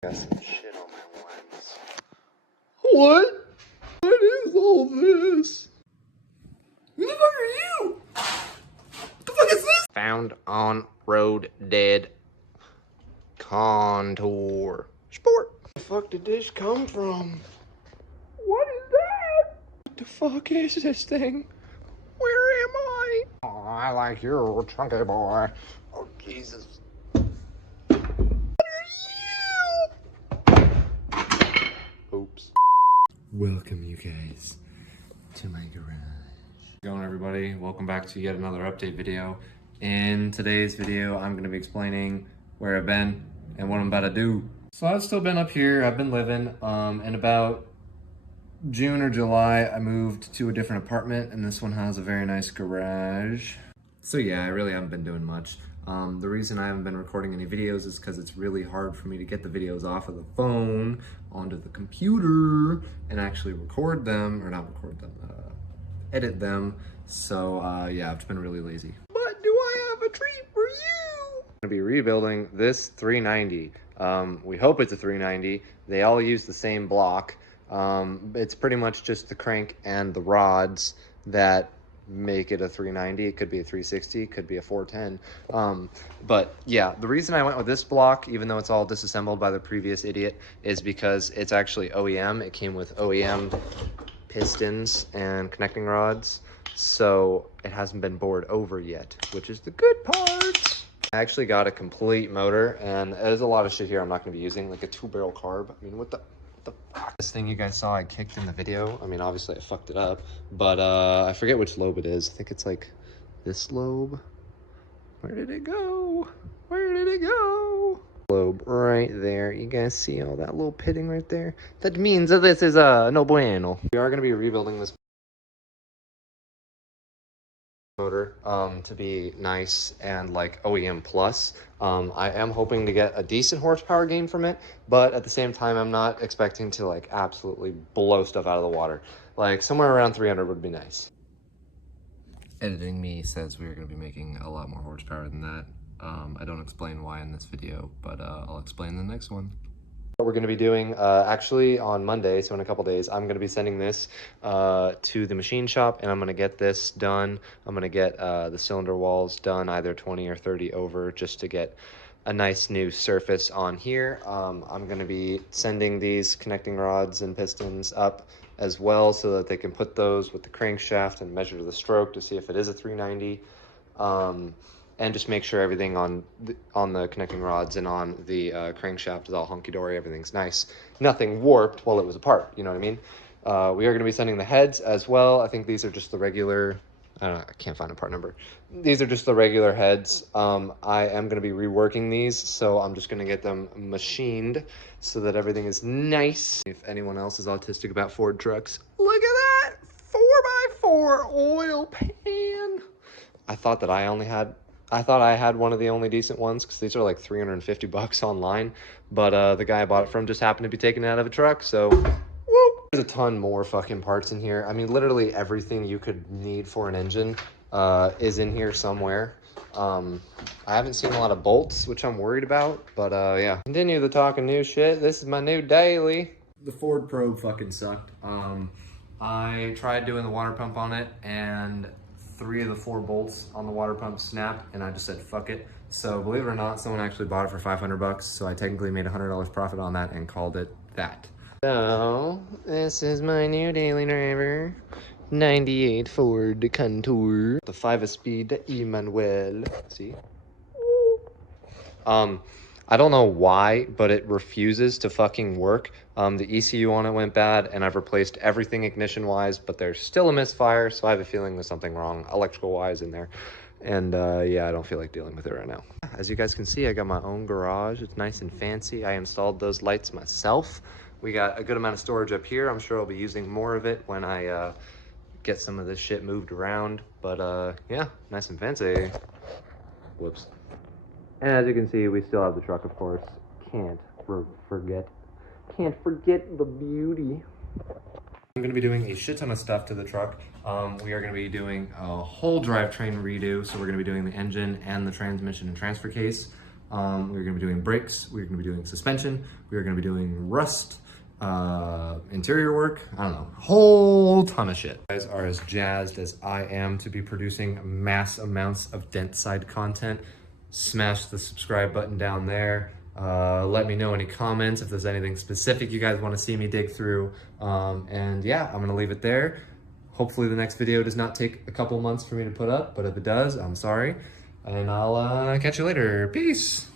Got some shit on my lens. What? What is all this? Who the fuck are you? What the fuck is this? Found on road dead. Contour sport. Where the fuck did this come from? What is that? What the fuck is this thing? Where am I? Oh, I like you, chunky boy. Oh, Jesus. Oops. Welcome, you guys, to my garage. How's it going, everybody? Welcome back to yet another update video. In today's video, I'm going to be explaining where I've been and what I'm about to do. So I've still been up here. I've been living. In about June or July, I moved to a different apartment, and this one has a very nice garage. So yeah, I really haven't been doing much. The reason I haven't been recording any videos is because it's really hard for me to get the videos off of the phone onto the computer and actually record them, or not record them, edit them. So yeah, I've just been really lazy. But do I have a treat for you? I'm gonna be rebuilding this 390. We hope it's a 390. They all use the same block. It's pretty much just the crank and the rods that make it a 390. It could be a 360, it could be a 410. But yeah, the reason I went with this block, even though it's all disassembled by the previous idiot, is because it's actually OEM. It came with OEM pistons and connecting rods, so it hasn't been bored over yet, which is the good part. I actually got a complete motor, and there's a lot of shit here I'm not going to be using, like a 2-barrel carb. I mean, what the fuck? This thing you guys saw I kicked in the video, I mean, obviously I fucked it up, but I forget which lobe it is. I think it's like this lobe. Where did it go? Where did it go? Lobe right there. You guys see all that little pitting right there? That means that this is no bueno. We are going to be rebuilding this motor to be nice and like OEM plus. I am hoping to get a decent horsepower gain from it, but at the same time I'm not expecting to like absolutely blow stuff out of the water. Like somewhere around 300 would be nice. Editing me says we're going to be making a lot more horsepower than that. I don't explain why in this video, but I'll explain in the next one. What we're going to be doing actually on Monday, so in a couple days, I'm going to be sending this to the machine shop, and I'm going to get this done. I'm going to get the cylinder walls done either 20 or 30 over, just to get a nice new surface on here. I'm going to be sending these connecting rods and pistons up as well, so that they can put those with the crankshaft and measure the stroke to see if it is a 390. And just make sure everything on the connecting rods and on the crankshaft is all hunky-dory, everything's nice. Nothing warped while it was apart, you know what I mean? We are going to be sending the heads as well. I think these are just the regular, I don't know, I can't find a part number. These are just the regular heads. I am going to be reworking these, so I'm just going to get them machined so that everything is nice. If anyone else is autistic about Ford trucks, look at that! 4x4 oil pan! I thought I had one of the only decent ones, because these are like 350 bucks online, but the guy I bought it from just happened to be taking it out of a truck, so whoop. There's a ton more fucking parts in here. I mean, literally everything you could need for an engine is in here somewhere. I haven't seen a lot of bolts, which I'm worried about, but yeah. Continue the talking new shit. This is my new daily. The Ford probe fucking sucked. I tried doing the water pump on it, and 3 of the 4 bolts on the water pump snapped, and I just said fuck it. So believe it or not, someone actually bought it for 500 bucks, so I technically made $100 profit on that and called it that. So this is my new daily driver, 98 Ford Contour, the 5-speed Emmanuel. See? I don't know why, but it refuses to fucking work. The ECU on it went bad, and I've replaced everything ignition-wise, but there's still a misfire, so I have a feeling there's something wrong electrical-wise in there. And yeah, I don't feel like dealing with it right now. As you guys can see, I got my own garage. It's nice and fancy. I installed those lights myself. We got a good amount of storage up here. I'm sure I'll be using more of it when I get some of this shit moved around. But yeah, nice and fancy. Whoops. And as you can see, we still have the truck, of course. Can't forget the beauty. I'm going to be doing a shit ton of stuff to the truck. We are going to be doing a whole drivetrain redo. So we're going to be doing the engine and the transmission and transfer case. We're gonna be doing brakes, we're gonna be doing suspension, we're gonna be doing rust, interior work, I don't know, whole ton of shit. You guys are as jazzed as I am to be producing mass amounts of dent side content. Smash the subscribe button down there. Let me know any comments if there's anything specific you guys want to see me dig through. And yeah, I'm gonna leave it there. Hopefully the next video does not take a couple months for me to put up, but if it does, I'm sorry. And I'll catch you later. Peace.